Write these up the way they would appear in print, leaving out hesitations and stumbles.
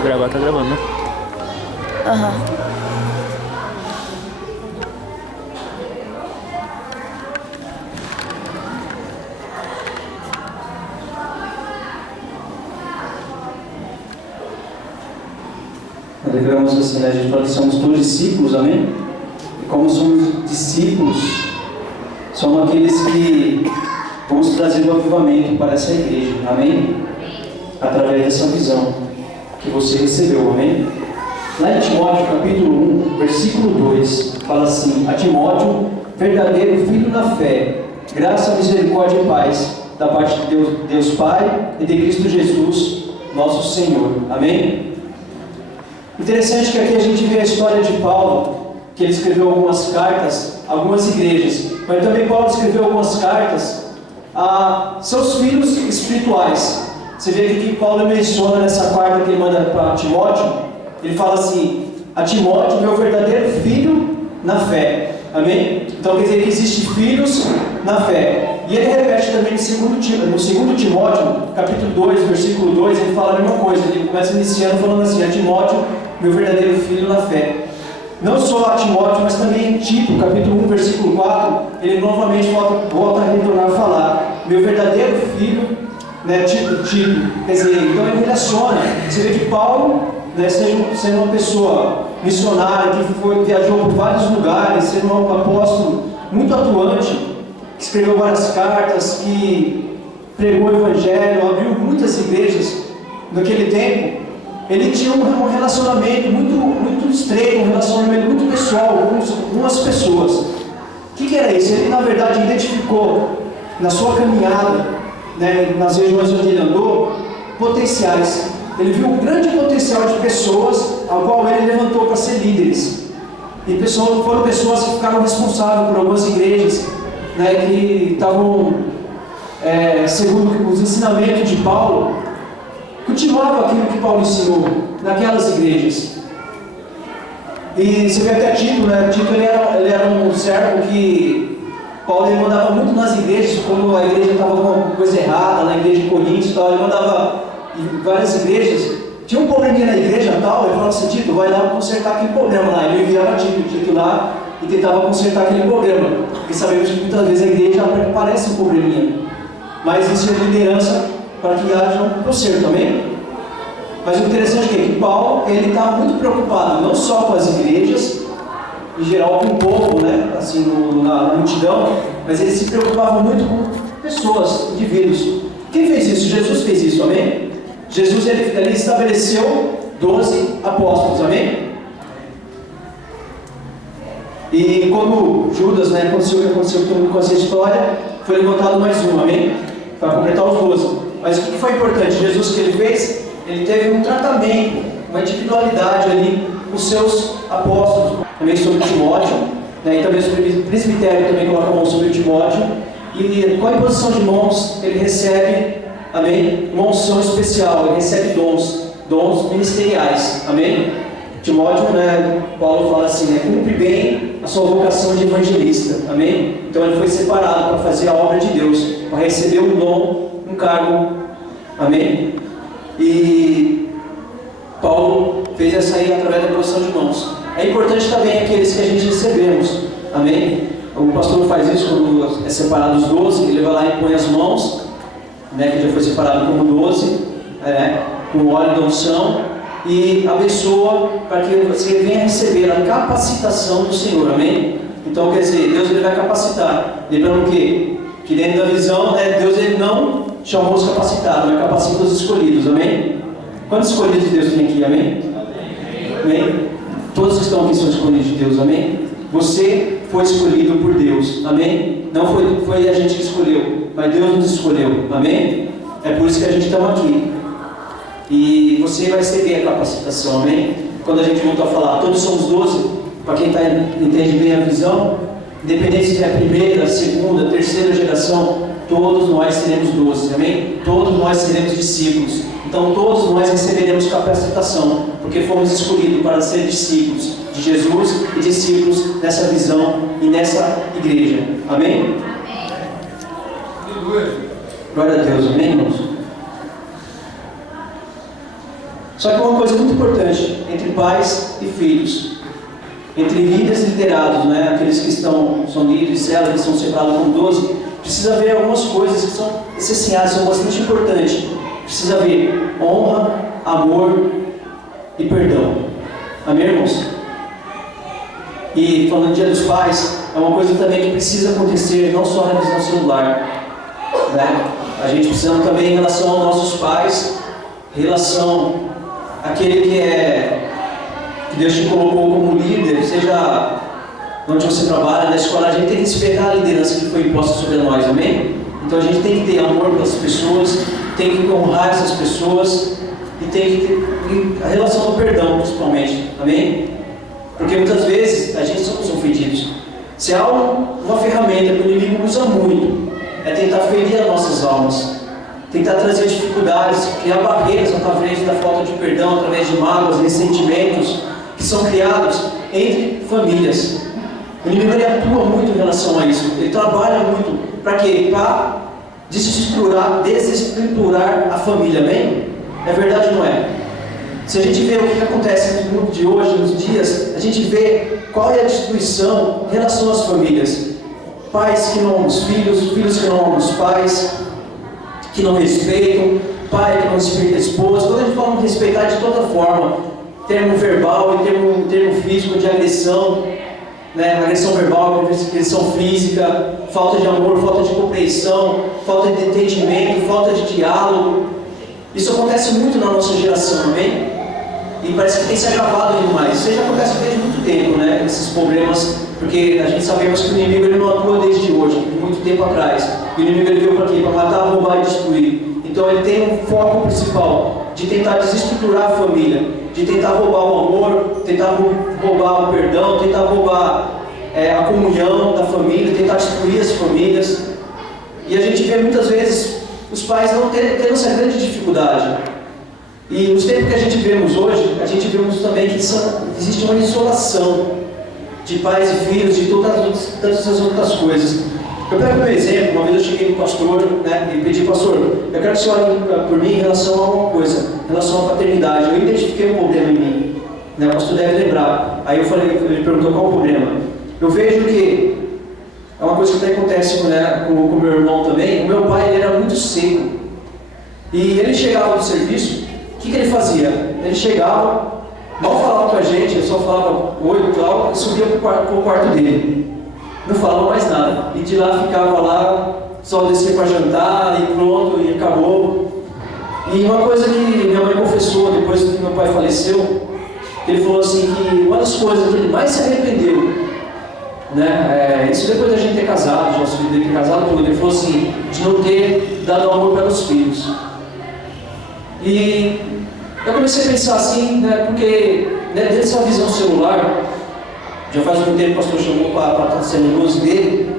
Tá gravando, né? Aham. Nós declaramos assim, né? A gente fala que somos todos discípulos, amém? E como somos discípulos, somos aqueles que vamos trazer o avivamento para essa igreja, amém? Através dessa visão que você recebeu, amém? Lá em Timóteo, capítulo 1, versículo 2, fala assim: a Timóteo, verdadeiro filho da fé, graça, misericórdia e paz, da parte de Deus Pai e de Cristo Jesus, nosso Senhor, amém? Interessante que aqui a gente vê a história de Paulo, que ele escreveu algumas cartas a algumas igrejas, mas também Paulo escreveu algumas cartas a seus filhos espirituais. Você vê que Paulo menciona nessa carta que ele manda para Timóteo, ele fala assim: a Timóteo, meu verdadeiro filho na fé, amém? Então quer dizer que existem filhos na fé. E ele repete também no segundo Timóteo, capítulo 2, versículo 2, ele fala a mesma coisa. Ele começa iniciando falando assim: a Timóteo, meu verdadeiro filho na fé. Não só a Timóteo, mas também em Tito, capítulo 1, versículo 4, ele novamente volta a retornar a falar: meu verdadeiro filho, né, Tito. Quer dizer, então ele relaciona. Você vê que Paulo, né, sendo uma pessoa missionária, que viajou por vários lugares, sendo um apóstolo muito atuante, que escreveu várias cartas, que pregou o evangelho, abriu muitas igrejas naquele tempo. Ele tinha um relacionamento muito estreito, um relacionamento muito pessoal com algumas pessoas. O que era isso? Ele, na verdade, identificou na sua caminhada, né, nas regiões onde ele andou, potenciais. Ele viu um grande potencial de pessoas ao qual ele levantou para ser líderes. E foram pessoas que ficaram responsáveis por algumas igrejas, né, que estavam, segundo os ensinamentos de Paulo, continuava aquilo que Paulo ensinou naquelas igrejas. E você vê até Tito, né? Tito ele era um servo que Paulo ele mandava muito nas igrejas, quando a igreja estava com alguma coisa errada, na igreja de Coríntios, tal, ele mandava em várias igrejas. Tinha um probleminha na igreja tal, ele falava assim: Tito, vai lá consertar aquele problema lá. Ele enviava Tito lá e tentava consertar aquele problema. Porque sabemos que muitas vezes a igreja aparece um probleminha, mas isso é liderança para que haja um conserto, amém? Mas o interessante é que Paulo, ele estava muito preocupado não só com as igrejas, em geral com o povo, né, assim, na multidão, mas ele se preocupava muito com pessoas, indivíduos. Quem fez isso? Jesus fez isso, amém? Jesus, ele estabeleceu 12 apóstolos, amém? E quando Judas, né, aconteceu o que aconteceu com essa história, foi levantado mais um, amém? Para completar os 12. Mas o que foi importante? Jesus, que ele fez? Ele teve um tratamento, uma individualidade ali com os seus apóstolos, também sobre Timóteo, né, e também sobre o presbitério, também coloca a mão sobre Timóteo, e com a imposição de mãos, ele recebe, amém, uma unção especial, ele recebe dons ministeriais, amém? Timóteo, né, Paulo fala assim, né, cumpre bem a sua vocação de evangelista, amém? Então ele foi separado para fazer a obra de Deus, para receber um dom, um cargo, amém? E Paulo fez essa aí através da imposição de mãos. É importante também aqueles que a gente recebemos, amém? O pastor faz isso quando é separado os 12, ele vai lá e põe as mãos, né, que já foi separado como 12, com óleo da unção, e abençoa para que você venha receber a capacitação do Senhor, amém? Então, quer dizer, Deus ele vai capacitar. Lembrando o quê? Que dentro da visão, né, Deus ele não chamou os capacitados, mas capacita os escolhidos, amém? Quantos escolhidos de Deus tem aqui, amém? Amém? Todos que estão aqui são escolhidos de Deus, amém? Você foi escolhido por Deus, amém? Não foi a gente que escolheu, mas Deus nos escolheu, amém? É por isso que a gente está aqui. E você vai receber a capacitação, amém? Quando a gente voltou a falar, todos somos 12, para quem entende bem a visão, independente se é a primeira, segunda, terceira geração, todos nós seremos 12, amém? Todos nós seremos discípulos. Então todos nós receberemos capacitação, porque fomos escolhidos para ser discípulos de Jesus e discípulos nessa visão e nessa igreja, amém? Glória a Deus, amém, irmãos? Só que uma coisa muito importante entre pais e filhos, entre líderes e liderados, né? Aqueles que são líderes de célula, que são separados como 12, precisa haver algumas coisas que são essenciais, são bastante importantes. Precisa haver honra, amor e perdão. Amém, irmãos? E falando do Dia dos Pais, é uma coisa também que precisa acontecer, não só na visão celular, né? A gente precisa também em relação aos nossos pais, em relação àquele que Deus te colocou como líder, seja onde você trabalha, na escola, a gente tem que respeitar a liderança que foi imposta sobre nós, amém? Então a gente tem que ter amor pelas pessoas, tem que honrar essas pessoas e tem que ter a relação do perdão, principalmente, amém? Porque muitas vezes a gente somos ofendidos. Se há uma ferramenta que o inimigo usa muito, é tentar ferir as nossas almas, tentar trazer dificuldades, criar barreiras através da falta de perdão, através de mágoas, ressentimentos que são criados entre famílias. O inimigo ele atua muito em relação a isso. Ele trabalha muito para quê? Para desestruturar a família, amém? É verdade ou não é? Se a gente vê o que acontece no mundo de hoje, nos dias, a gente vê qual é a destruição em relação às famílias. Pais que não amam os filhos, filhos que não amam os pais, que não respeitam, pai que não respeita a esposa. Quando a gente fala de respeitar de toda forma, termo verbal e termo físico de agressão, né? Agressão verbal, agressão física, falta de amor, falta de compreensão, falta de entendimento, falta de diálogo. Isso acontece muito na nossa geração, amém? E parece que tem se agravado ainda mais. Isso já acontece desde muito tempo, né? Esses problemas, porque a gente sabemos que o inimigo ele não atua desde hoje, de muito tempo atrás. O inimigo ele veio para quê? Para matar, roubar e destruir. Então ele tem um foco principal de tentar desestruturar a família, de tentar roubar o amor, tentar roubar o perdão, tentar roubar a comunhão da família, tentar destruir as famílias. E a gente vê muitas vezes os pais não tendo essa grande dificuldade. E nos tempos que a gente vemos hoje, a gente vemos também que existe uma isolação de pais e filhos e tantas essas outras coisas. Eu pego um exemplo, uma vez eu cheguei no pastor, né, e pedi, pastor, eu quero que você olhe por mim em relação a alguma coisa, em relação à paternidade. Eu identifiquei um problema em mim, né, o pastor deve lembrar. Aí ele perguntou qual o problema. Eu vejo que é uma coisa que até acontece, né, com o meu irmão também. O meu pai ele era muito seco. E ele chegava do serviço, o que ele fazia? Ele chegava, mal falava com a gente, ele só falava oi e tal, e subia para o quarto dele. Não falava mais nada. E de lá ficava lá, só descia para jantar e pronto, e acabou. E uma coisa que minha mãe confessou depois que meu pai faleceu, ele falou assim que uma das coisas que ele mais se arrependeu, né, isso depois da gente ter casado, já os filhos dele ter casado tudo, ele falou assim, de não ter dado amor para os filhos. E eu comecei a pensar assim, né, porque dentro dessa visão celular, já faz muito tempo que o pastor chamou para estar sendo luz dele,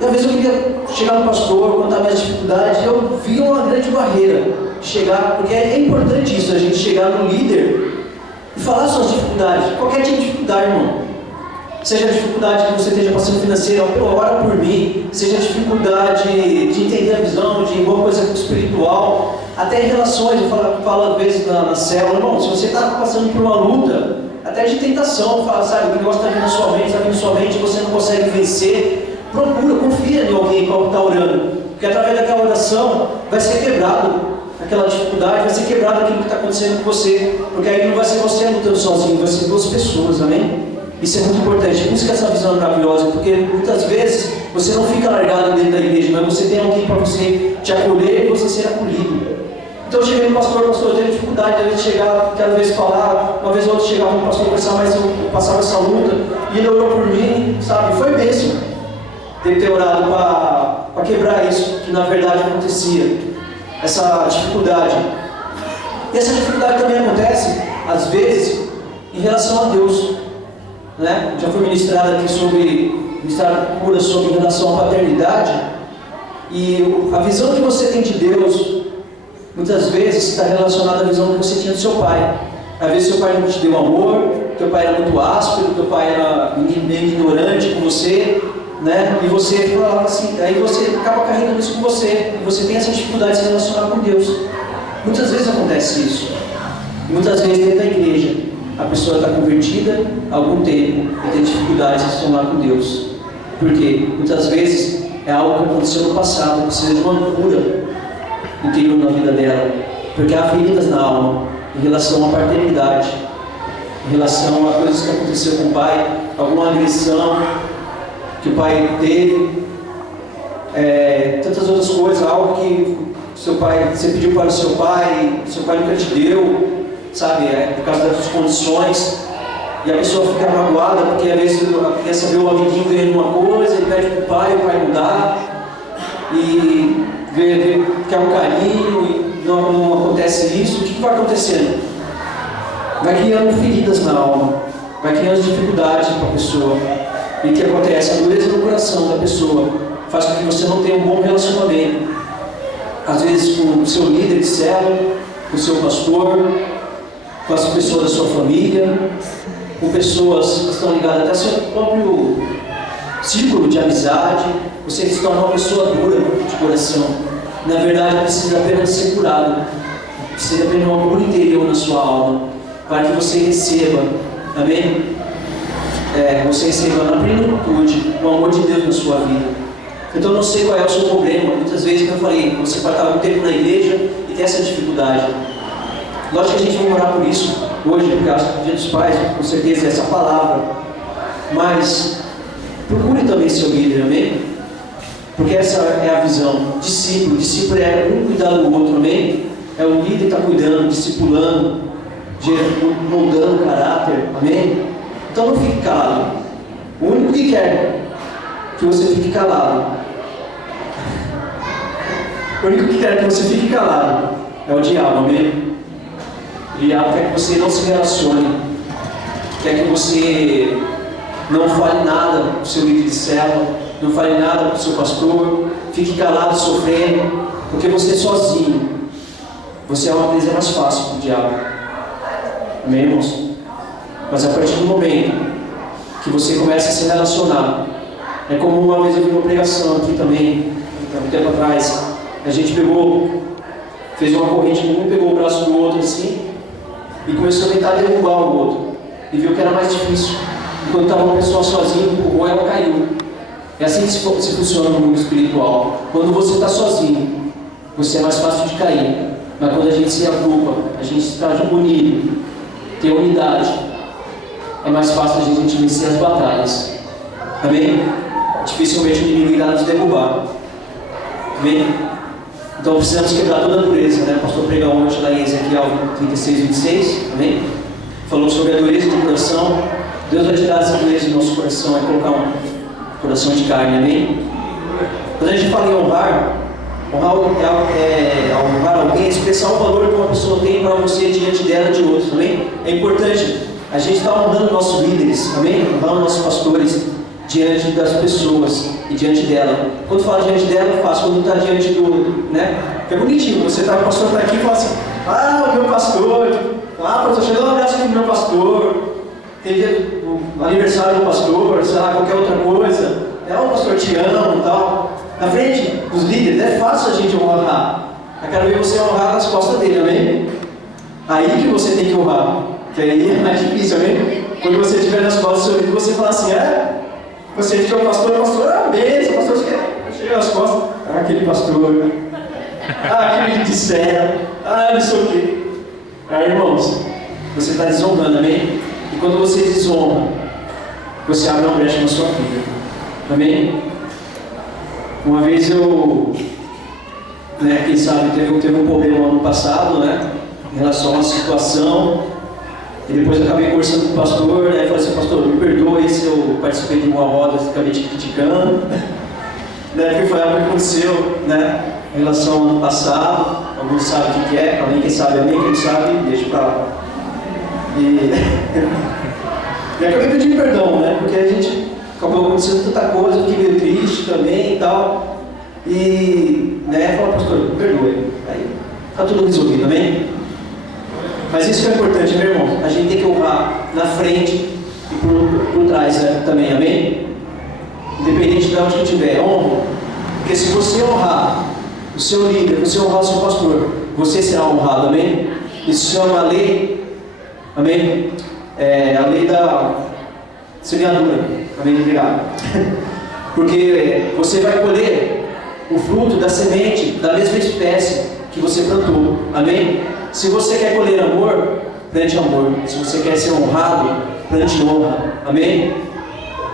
e às vezes eu queria chegar no pastor, contar minhas dificuldades, e eu vi uma grande barreira de chegar, porque é importante isso, a gente chegar no líder e falar suas dificuldades, qualquer tipo de dificuldade, irmão. Seja a dificuldade que você esteja passando financeira, ora por mim, seja a dificuldade de entender a visão, de alguma coisa espiritual, até em relações, eu falo às vezes na célula, irmão, se você está passando por uma luta, até de tentação, fala, sabe, o negócio está vindo na sua mente, está vindo na sua mente, você não consegue vencer, procura, confia em alguém que está orando, porque através daquela oração vai ser quebrado aquela dificuldade, vai ser quebrado aquilo que está acontecendo com você, porque aí não vai ser você lutando sozinho, vai ser duas pessoas, amém? Isso é muito importante, busca essa visão maravilhosa, porque muitas vezes você não fica largado dentro da igreja, mas você tem alguém para você te acolher e você ser acolhido. Então eu cheguei no pastor, eu tenho dificuldade de chegar, cada vez falar, uma vez ou outra chegava no pastor conversar, mas eu passava essa luta, e ele orou por mim, sabe, foi bênção. Deve ter orado para quebrar isso, que na verdade acontecia, essa dificuldade. E essa dificuldade também acontece, às vezes, em relação a Deus. Né? Já foi ministrado aqui sobre cura sobre relação à paternidade, e a visão que você tem de Deus muitas vezes está relacionada à visão que você tinha do seu pai. Às vezes seu pai não te deu amor, teu pai era muito áspero, teu pai era meio ignorante com você, né? E você falava assim, aí você acaba carregando isso com você, e você tem essa dificuldade de se relacionar com Deus. Muitas vezes acontece isso. Muitas vezes dentro da igreja, a pessoa está convertida há algum tempo e tem dificuldades de se tornar com Deus. Por quê? Muitas vezes é algo que aconteceu no passado, precisa de uma cura interior na vida dela. Porque há feridas na alma em relação à paternidade, em relação a coisas que aconteceu com o pai, alguma agressão que o pai teve, tantas outras coisas, algo que você pediu para o seu pai nunca te deu, sabe, por causa das condições, e a pessoa fica magoada porque às vezes a criança vê o amiguinho ganhando uma coisa, ele pede para o pai não dá, e quer um carinho, e não acontece isso. O que vai acontecendo? Vai criando feridas na alma, vai criando dificuldades para a pessoa. E o que acontece? A dureza no coração da pessoa faz com que você não tenha um bom relacionamento. Às vezes com o seu líder de célula, com o seu pastor, com as pessoas da sua família, com pessoas que estão ligadas até ao seu próprio círculo de amizade. Você se torna uma pessoa dura de coração. Na verdade, precisa apenas ser curado. Precisa apenas de uma cura interior na sua alma, para que você receba, amém? Você receba na plenitude o amor de Deus na sua vida. Então, eu não sei qual é o seu problema. Muitas vezes, como eu falei, você pode estar muito tempo na igreja e ter essa dificuldade. Lógico que a gente vai orar por isso hoje, por causa do Dia dos Pais, com certeza essa palavra. Mas procure também seu líder, amém? Porque essa é a visão. Discípulo é um cuidar do outro, amém? É o líder que está cuidando, discipulando, moldando o caráter, amém? Então não fique calado. O único que quer que você fique calado, o único que quer que você fique calado é o diabo, amém? O diabo quer que você não se relacione, quer que você não fale nada para o seu líder de célula, não fale nada para o seu pastor, fique calado, sofrendo, porque você sozinho, você é uma presa mais fácil para o diabo. Amém, irmãos? Mas a partir do momento que você começa a se relacionar, é como uma vez eu vi uma pregação aqui também, há um tempo atrás, a gente fez uma corrente, um pegou o braço do outro assim, e começou a tentar derrubar o outro, e viu que era mais difícil. Enquanto estava uma pessoa sozinha, empurrou, ela caiu. É assim que se funciona no mundo espiritual. Quando você está sozinho, você é mais fácil de cair. Mas quando a gente se agrupa, a gente está unido, tem unidade, é mais fácil a gente vencer as batalhas. Amém? Dificilmente o inimigo irá nos derrubar. Amém? Então precisamos quebrar toda a dureza, né? O pastor pregou ontem lá em Ezequiel 36, 26. Amém? Falou sobre a dureza do coração. Deus vai tirar essa dureza do nosso coração e colocar um coração de carne. Amém? Quando a gente fala em honrar alguém é expressar o valor que uma pessoa tem para você diante dela e de outros. Amém? É importante a gente estar honrando nossos líderes, amém? Honrando nossos pastores diante das pessoas e diante dela. Quando fala diante dela, é fácil. Quando está diante do, né? É bonitinho. Você tá, o pastor está aqui e fala assim: ah, o meu pastor. Ah, pastor, chegou um abraço aqui do meu pastor. Tem o aniversário do pastor, sei lá, qualquer outra coisa. O pastor te ama e tal. Na frente dos líderes, é fácil a gente honrar. Eu quero ver você honrar nas costas dele, amém? Aí que você tem que honrar. Que aí é mais difícil, amém? Quando você estiver nas costas do seu líder, você fala assim: você diz que é o pastor, amém, seu pastor chega nas costas, aquele pastor, aquele que disseram, não sei o quê. Irmãos, você está desonrando, amém? E quando você desonra, você abre uma brecha na sua vida, amém? Uma vez quem sabe, teve um problema no passado, né? Em relação a uma situação. E depois eu acabei conversando com o pastor, né? Falei assim: pastor, me perdoe se eu participei de uma roda e acabei te criticando. Né? Que foi algo que aconteceu, né? Em relação ao ano passado. Alguns sabem o que é, alguém quem sabe amém, quem não sabe, deixa pra lá. E acabei pedindo perdão, né? Porque a gente acabou acontecendo tanta coisa, eu fiquei meio triste também e tal. E, né? Falei: pastor, me perdoe. Aí tá tudo resolvido, amém? Mas isso que é importante, meu irmão. A gente tem que honrar na frente e por trás, né, também, amém? Independente de onde que estiver, honra. Porque se você honrar o seu líder, você honrar o seu pastor, você será honrado, amém? Isso chama a lei Amém? A lei da semeadura. Amém? Obrigado. Porque você vai colher o fruto da semente da mesma espécie que você plantou. Amém? Se você quer colher amor, plante amor. Se você quer ser honrado, plante honra. Amém?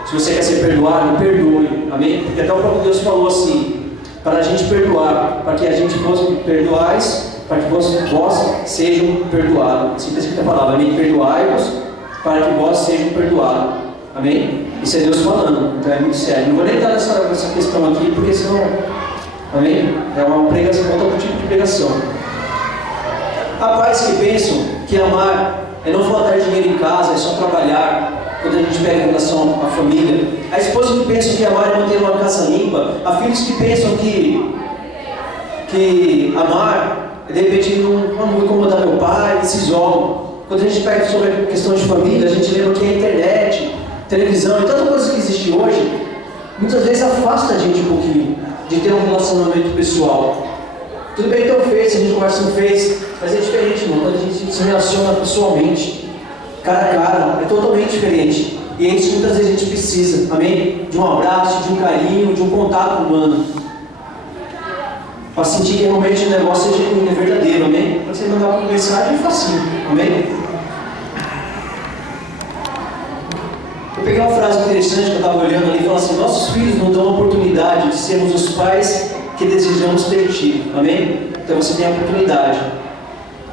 Se você quer ser perdoado, perdoe. Amém? Porque até o próprio Deus falou assim, para a gente perdoar, para que a gente fosse perdoais, para que vós sejam perdoados. Assim está escrita a palavra, amém? Perdoai-vos, para que vós sejam perdoados. Amém? Isso é Deus falando, então é muito sério. Não vou nem entrar nessa questão aqui, porque senão, amém? É uma pregação, outro tipo de pregação. Há pais que pensam que amar é não faltar dinheiro em casa, é só trabalhar, quando a gente pega em relação à família. Há esposas que pensam que amar é manter uma casa limpa. Há filhos que pensam que amar é de repente não vou incomodar meu pai, e se isolam. Quando a gente pega sobre a questão de família, a gente lembra que a internet, televisão e tanta coisa que existe hoje, muitas vezes afasta a gente um pouquinho de ter um relacionamento pessoal. Tudo bem ter um Face, a gente conversa no Face, mas é diferente, irmão, quando a gente se relaciona pessoalmente, cara a cara, é totalmente diferente. E é isso que muitas vezes a gente precisa, amém? De um abraço, de um carinho, de um contato humano. Para sentir que realmente o negócio é genuíno, é verdadeiro, amém? Para você mandar uma mensagem, é facinho, amém? Eu peguei uma frase interessante que eu estava olhando ali e falou assim: nossos filhos nos dão a oportunidade de sermos os pais que desejamos ter tido, amém? Então você tem a oportunidade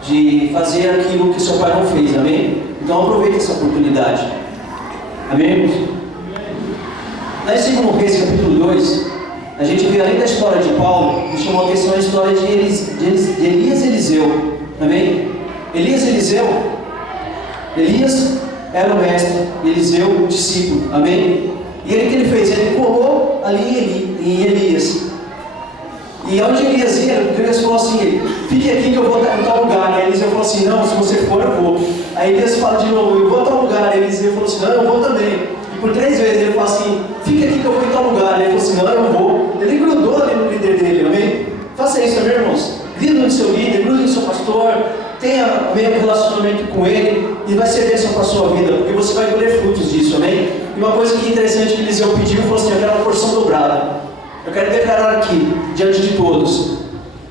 de fazer aquilo que seu pai não fez, amém? Então aproveite essa oportunidade, amém, irmãos? Lá em 2 Reis, capítulo 2, a gente vê, além da história de Paulo, me chamou a atenção a história de Elias e Eliseu, amém? Elias era o mestre, Eliseu o discípulo, amém? E ele, o que ele fez? Ele colou ali em Elias. E onde Elias ia, Elias falou assim: fique aqui que eu vou em tal lugar. E Eliseu falou assim: não, se você for, eu vou. Aí Elias fala de novo: eu vou a tal lugar. E Eliseu falou assim: não, eu vou também. E por 3 vezes ele fala assim: fique aqui que eu vou em tal lugar. E ele falou assim: não, eu vou. Ele grudou ali no líder dele, amém? Faça isso, amém, irmãos? Grude no seu líder, grude no seu pastor, tenha meio relacionamento com ele e vai ser bênção para a sua vida, porque você vai colher frutos disso, amém? E uma coisa que é interessante que Eliseu pediu, falou assim: eu quero uma porção dobrada. Eu quero declarar aqui, diante de todos,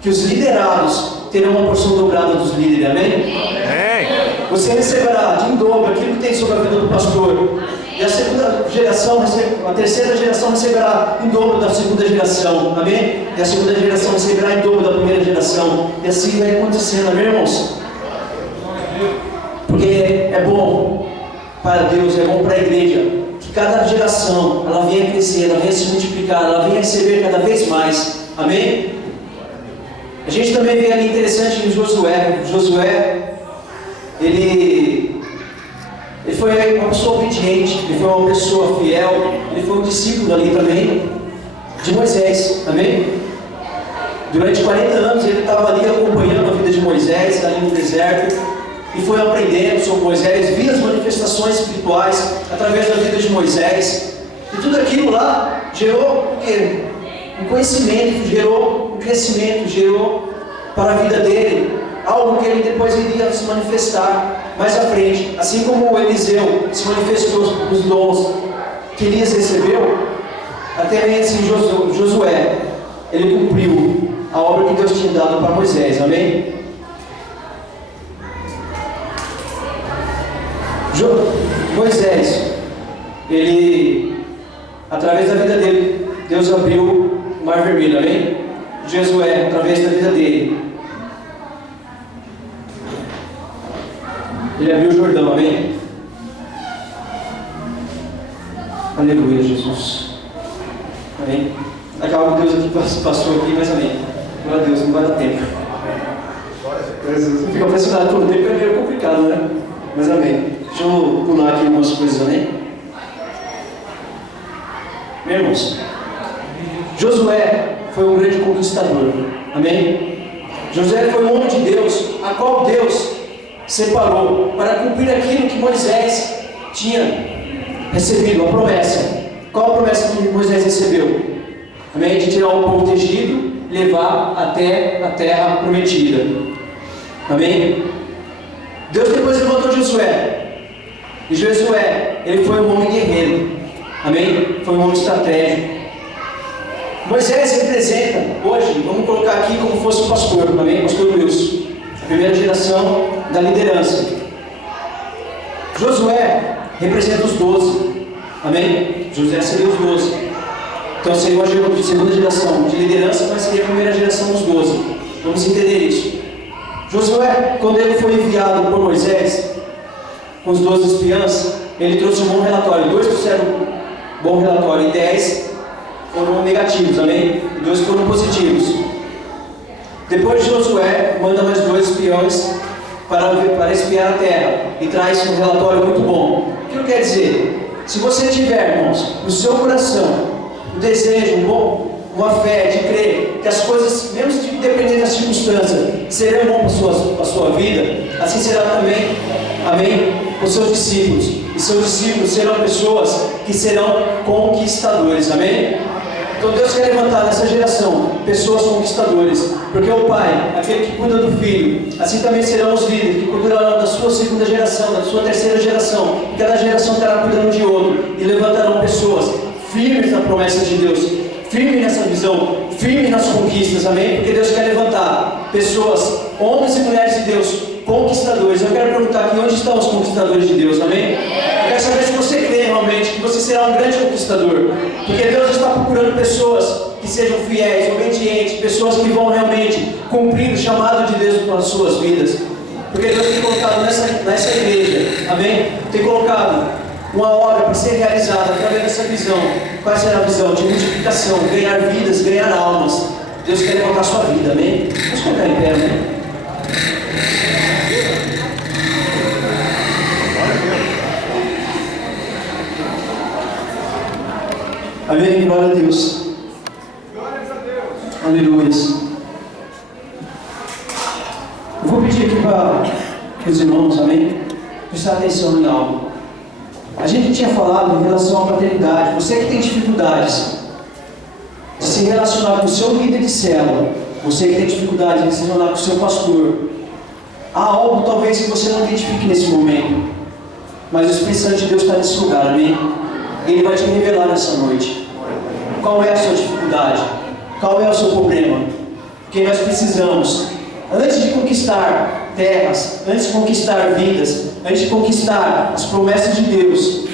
que os liderados terão uma porção dobrada dos líderes, amém? Você receberá em dobro aquilo que tem sobre a vida do pastor. E a segunda geração, a terceira geração receberá em dobro da segunda geração, amém? E a segunda geração receberá em dobro da primeira geração. E assim vai acontecendo, amém, irmãos? Porque é bom para Deus, é bom para a igreja, que cada geração, ela venha crescer, ela venha se multiplicar, ela venha receber cada vez mais, amém? A gente também vê ali interessante em Josué, ele foi uma pessoa obediente, ele foi uma pessoa fiel, ele foi um discípulo ali também, de Moisés, amém? Durante 40 anos ele estava ali acompanhando a vida de Moisés, ali no deserto, e foi aprendendo sobre Moisés, via as manifestações espirituais através da vida de Moisés, e tudo aquilo lá gerou o quê? Um conhecimento, gerou um crescimento, gerou para a vida dele algo que ele depois iria se manifestar mais à frente. Assim como Eliseu se manifestou os dons que Elias recebeu, até mesmo em Josué, ele cumpriu a obra que Deus tinha dado para Moisés, amém? Moisés, ele, através da vida dele, Deus abriu o Mar Vermelho, amém? Josué, através da vida dele, ele abriu o Jordão, amém? Aleluia, Jesus. Amém? Daqui a pouco Deus aqui passou aqui, mas amém. Glória a Deus, não vai dar tempo. Fica pressionado por tempo, é meio complicado, né? Mas amém. Deixa eu pular aqui algumas coisas, amém? Meus irmãos, Josué foi um grande conquistador, amém? Josué foi um homem de Deus, a qual Deus separou para cumprir aquilo que Moisés tinha recebido, a promessa. Qual a promessa que Moisés recebeu? Amém? De tirar o povo do Egito e levar até a terra prometida. Amém? Deus depois levantou Josué. E Josué, ele foi um homem guerreiro. Amém? Foi um homem estratégico. Moisés representa, hoje, vamos colocar aqui como fosse o pastor, amém? Pastor Wilson, a primeira geração da liderança. Josué representa os 12, amém? Josué seria os 12. Então seria a segunda geração de liderança, mas seria a primeira geração dos 12. Vamos entender isso. Josué, quando ele foi enviado por Moisés, com os 12 espiãs, ele trouxe um bom relatório. 2 trouxeram bom relatório e 10 foram negativos, amém? E 2 foram positivos. Depois Josué manda mais 2 espiões para espiar a terra e traz um relatório muito bom. O que eu quero dizer? Se você tiver, irmãos, no seu coração um desejo, uma fé de crer que as coisas, mesmo dependendo da circunstância, serão bom para a sua vida, assim será também, amém, com seus discípulos. E seus discípulos serão pessoas que serão conquistadores, amém? Então Deus quer levantar nessa geração pessoas conquistadores, porque o pai, aquele que cuida do filho, assim também serão os líderes que cuidarão da sua segunda geração, da sua terceira geração, e cada geração terá cuidando de outro, e levantarão pessoas firmes na promessa de Deus, firmes nessa visão, firmes nas conquistas, amém? Porque Deus quer levantar pessoas, homens e mulheres de Deus, conquistadores. Eu quero perguntar aqui, onde estão os conquistadores de Deus, amém? Eu quero saber se você crê realmente que você será um grande conquistador, porque Deus está procurando pessoas que sejam fiéis, obedientes, pessoas que vão realmente cumprir o chamado de Deus para as suas vidas, porque Deus tem colocado nessa igreja, amém? Tem colocado uma obra para ser realizada através dessa visão. Qual será a visão? De multiplicação, ganhar vidas, ganhar almas. Deus quer levantar a sua vida, amém? Vamos colocar em pé, amém? Amém, glória a Deus. Glórias a Deus. Aleluia. Eu vou pedir aqui para os irmãos, amém? Prestar atenção em algo. A gente tinha falado em relação à paternidade. Você que tem dificuldades de se relacionar com o seu líder de célula, você que tem dificuldade de se relacionar com o seu pastor, há algo talvez que você não identifique nesse momento, mas o Espírito Santo de Deus está nesse lugar, amém? Ele vai te revelar nessa noite. Qual é a sua dificuldade? Qual é o seu problema? Porque nós precisamos, antes de conquistar terras, antes de conquistar vidas, antes de conquistar as promessas de Deus,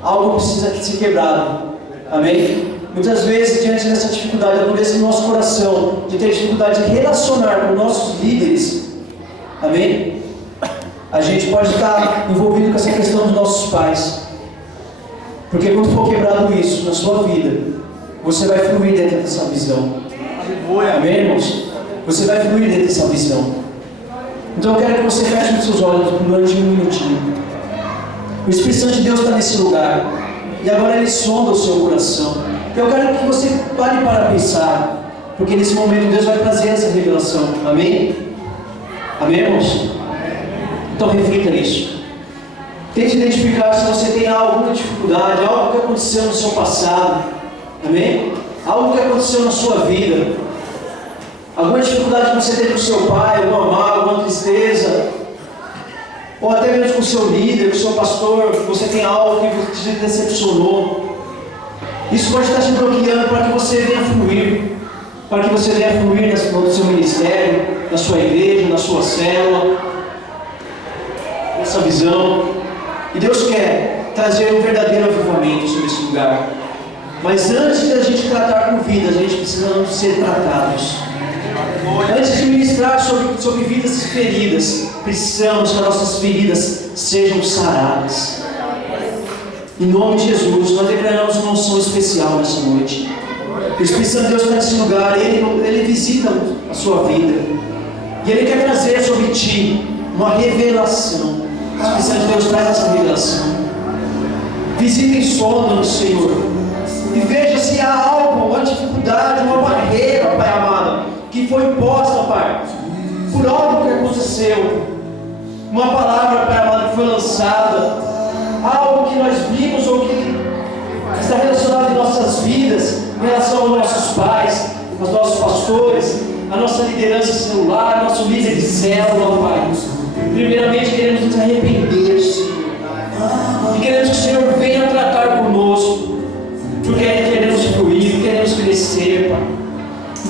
algo precisa ser quebrado, amém? Muitas vezes, diante dessa dificuldade, acontece no nosso coração, de ter dificuldade de relacionar com nossos líderes, amém? A gente pode estar envolvido com essa questão dos nossos pais, porque quando for quebrado isso na sua vida, você vai fluir dentro dessa visão, amém, irmãos? Você vai fluir dentro dessa visão. Então eu quero que você feche os seus olhos durante um minutinho. O Espírito Santo de Deus está nesse lugar, e agora Ele sonda o seu coração. Eu quero que você pare para pensar, porque nesse momento Deus vai trazer essa revelação, amém? Amém, irmãos? Então reflita nisso. Tente identificar se você tem alguma dificuldade, algo que aconteceu no seu passado, amém? Algo que aconteceu na sua vida, alguma dificuldade que você teve com seu pai, alguma mágoa, alguma tristeza, ou até mesmo com o seu líder, com o seu pastor, você tem algo que te decepcionou. Isso pode estar te bloqueando para que você venha fluir, para que você venha fluir no seu ministério, na sua igreja, na sua célula, nessa visão. E Deus quer trazer um verdadeiro avivamento sobre esse lugar. Mas antes de a gente tratar com vidas, a gente precisa ser tratados. Antes de ministrar sobre vidas feridas, precisamos que as nossas feridas sejam saradas. Em nome de Jesus, nós declaramos uma unção especial nessa noite. O Espírito Santo de Deus está nesse lugar, Ele visita a sua vida. E Ele quer trazer sobre ti uma revelação. O Espírito Santo de Deus traz essa revelação. Visita e sonda no Senhor. E veja se há algo, uma dificuldade, uma barreira, Pai amado, que foi imposta, Pai, por algo que aconteceu. Uma palavra, Pai amado, que foi lançada. Algo que nós vimos ou que está relacionado em nossas vidas, em relação aos nossos pais, aos nossos pastores, a nossa liderança celular, nosso líder de célula, Pai. Primeiramente queremos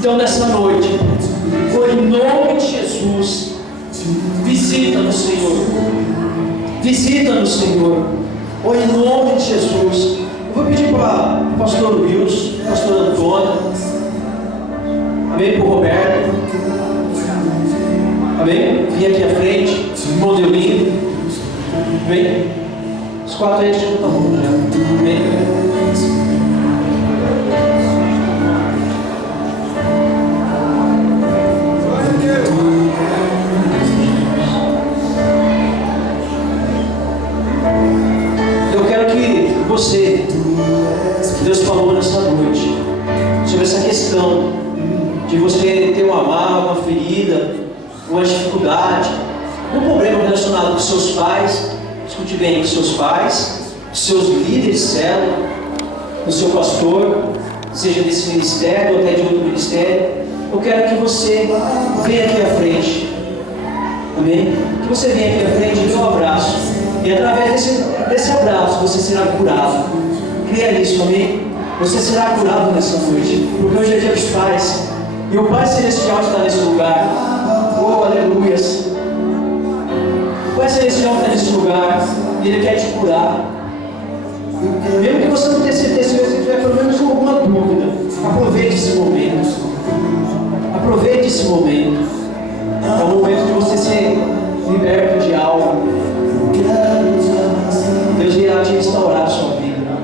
Então, nessa noite, em nome de Jesus, visita-nos, Senhor. Visita-nos, Senhor. Em nome de Jesus. Eu vou pedir para o pastor Wilson, pastor Antônio, amém, para o Roberto, amém, vim aqui à frente, irmão Deolinho, amém, os quatro aí já estão bom já, amém. Eu quero que você, Deus falou nessa noite sobre essa questão de você ter uma mágoa, uma ferida, uma dificuldade, um problema relacionado com seus pais. Escute bem, com seus pais, seus líderes de célula, com seu pastor, seja desse ministério ou até de outro ministério. Eu quero que você venha aqui à frente, amém? Que você venha aqui à frente e dê um abraço, e através desse abraço você será curado. Creia nisso, amém? Você será curado nessa noite, porque hoje é dia dos pais, e o Pai Celestial está nesse lugar. Oh, aleluias! O Pai Celestial está nesse lugar, e Ele quer te curar. Mesmo que você não tenha certeza, se você tiver pelo menos alguma dúvida, aproveite esse momento. Aproveite esse momento. É o momento de você ser liberto de algo. Deus irá te restaurar a sua vida.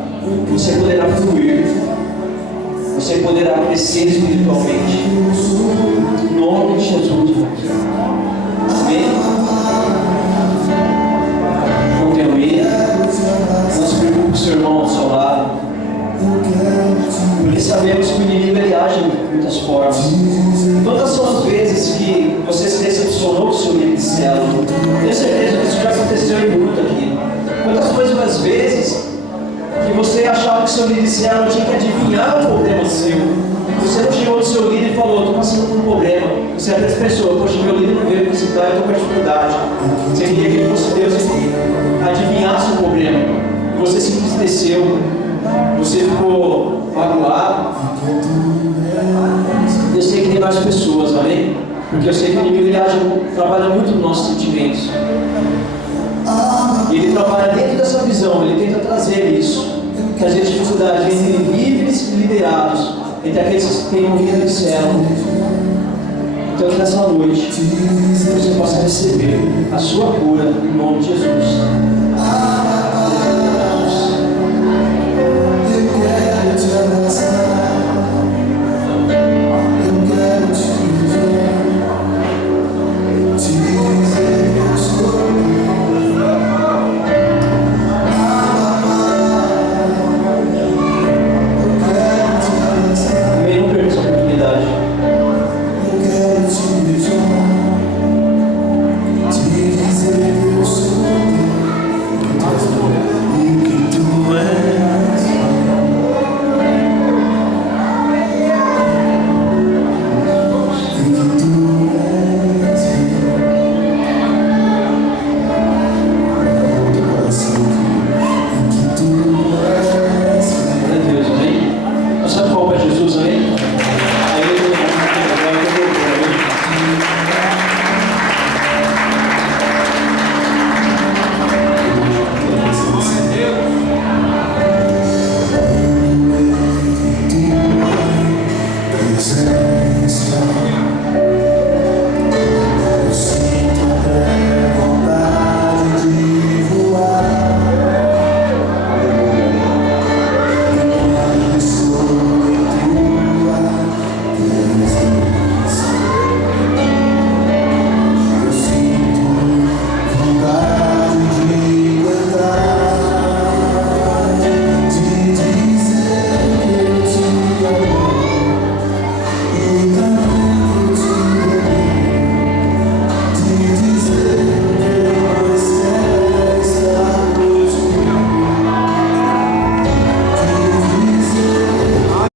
Você poderá fluir. Você poderá crescer espiritualmente. Em nome de Jesus. Amém? Não tenha medo. Não se preocupe com o seu irmão ao seu lado. Porque sabemos que o inimigo ele age de muitas formas. Todas são as vezes que você se decepcionou com o seu líder de célula. Tenho certeza que isso já aconteceu em muito aqui. Quantas foi as vezes que você achava que o seu líder de célula tinha que adivinhar o problema seu? Você não chegou no seu líder e falou: estou passando por um problema. Você até expressou: poxa, meu líder não veio me visitar, eu estou com dificuldade. Você queria que ele fosse Deus e adivinhasse o problema. E você se entristeceu. Você ficou magoado. Eu sei que tem mais pessoas, amém? Porque eu sei que o inimigo trabalha muito nos nossos sentimentos. E ele trabalha dentro dessa visão, ele tenta trazer isso. Trazer dificuldade entre líderes e liderados, entre aqueles que têm ouvido de célula. Então que nessa noite você possa receber a sua cura em nome de Jesus.